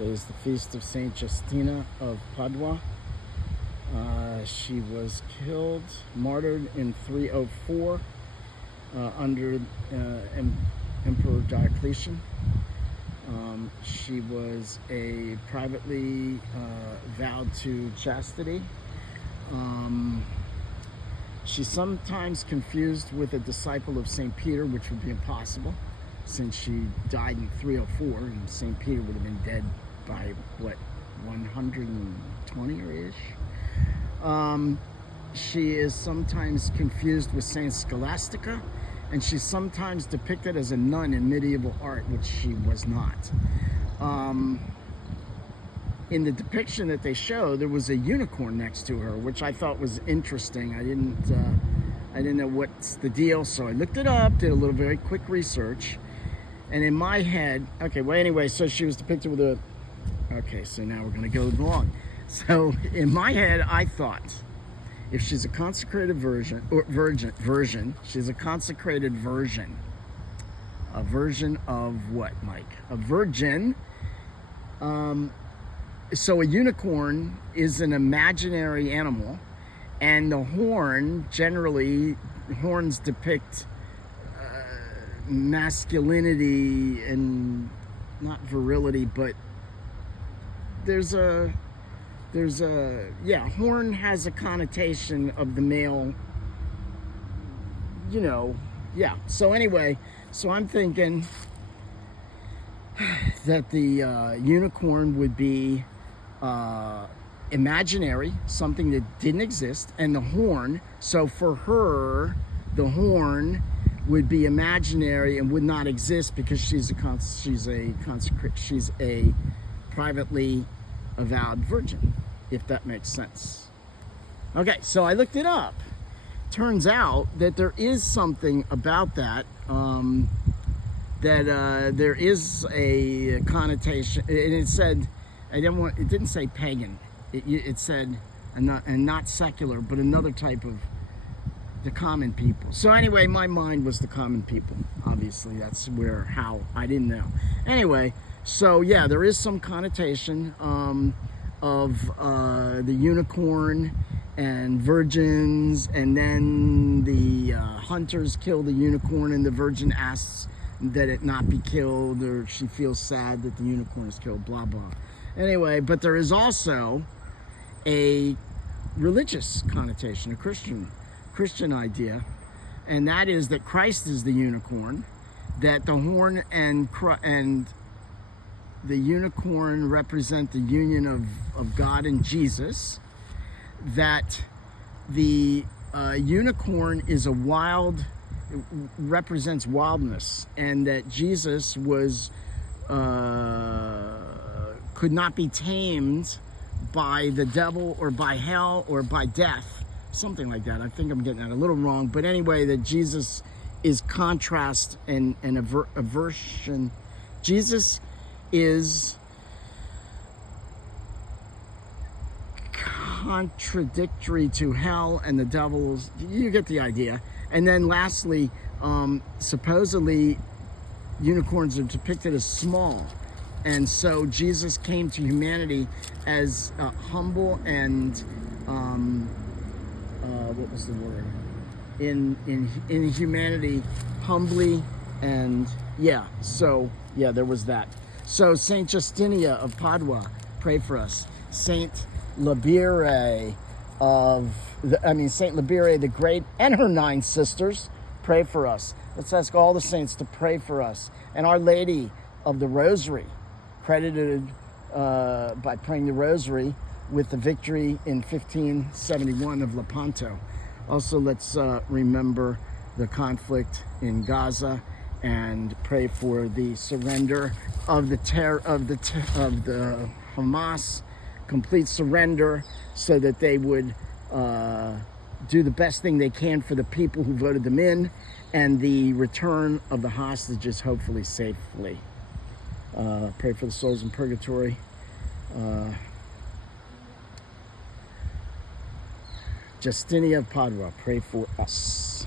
Today is the feast of Saint Justina of Padua. She was killed, martyred in 304 under Emperor Diocletian. She was a privately vowed to chastity. She's sometimes confused with a disciple of St. Peter, which would be impossible since she died in 304 and St. Peter would have been dead by, what, 120 or ish. She is sometimes confused with Saint Scholastica, and she's sometimes depicted as a nun in medieval art, which she was not. In the depiction that they show, there was a unicorn next to her, which I thought was interesting. I didn't know what's the deal, so I looked it up, did a little very quick research, and in my head, okay, well, anyway, so she was depicted with a, okay, so now we're going to go along. So in my head, I thought, if she's a consecrated virgin, she's a consecrated virgin. A virgin of what, Mike? A virgin. So a unicorn is an imaginary animal, and the horn, generally, horns depict masculinity and not virility, but horn has a connotation of the male, So anyway, so I'm thinking that the unicorn would be imaginary, something that didn't exist, and the horn, so for her, the horn would be imaginary and would not exist because she's a privately avowed virgin, if that makes sense. Okay, so I looked it up. Turns out that there is something about that, there is a connotation, and it said, it didn't say pagan. It said, and not secular, but another type of the common people. So anyway, my mind was the common people. Obviously, that's how I didn't know. Anyway, so yeah, there is some connotation of the unicorn and virgins, and then the hunters kill the unicorn, and the virgin asks that it not be killed, or she feels sad that the unicorn is killed, blah blah. Anyway, but there is also a religious connotation, a Christian idea, and that is that Christ is the unicorn, that the horn and the unicorn represent the union of God and Jesus, that the unicorn is represents wildness, and that Jesus could not be tamed by the devil or by hell or by death, something like that. I think I'm getting that a little wrong, but anyway, that Jesus is contrast and aversion. Jesus is contradictory to hell and the devil's, you get the idea. And then lastly, supposedly unicorns are depicted as small, and so Jesus came to humanity as humble and what was the word? In humanity, humbly, and there was that. So Saint Justina of Padua, pray for us. Saint Libere Saint Libere the Great and her 9 sisters, pray for us. Let's ask all the saints to pray for us. And Our Lady of the Rosary, credited by praying the Rosary with the victory in 1571 of Lepanto. Also, let's remember the conflict in Gaza and pray for the surrender of the Hamas, complete surrender, so that they would do the best thing they can for the people who voted them in, and the return of the hostages, hopefully safely. Pray for the souls in purgatory. Justina of Padua, pray for us.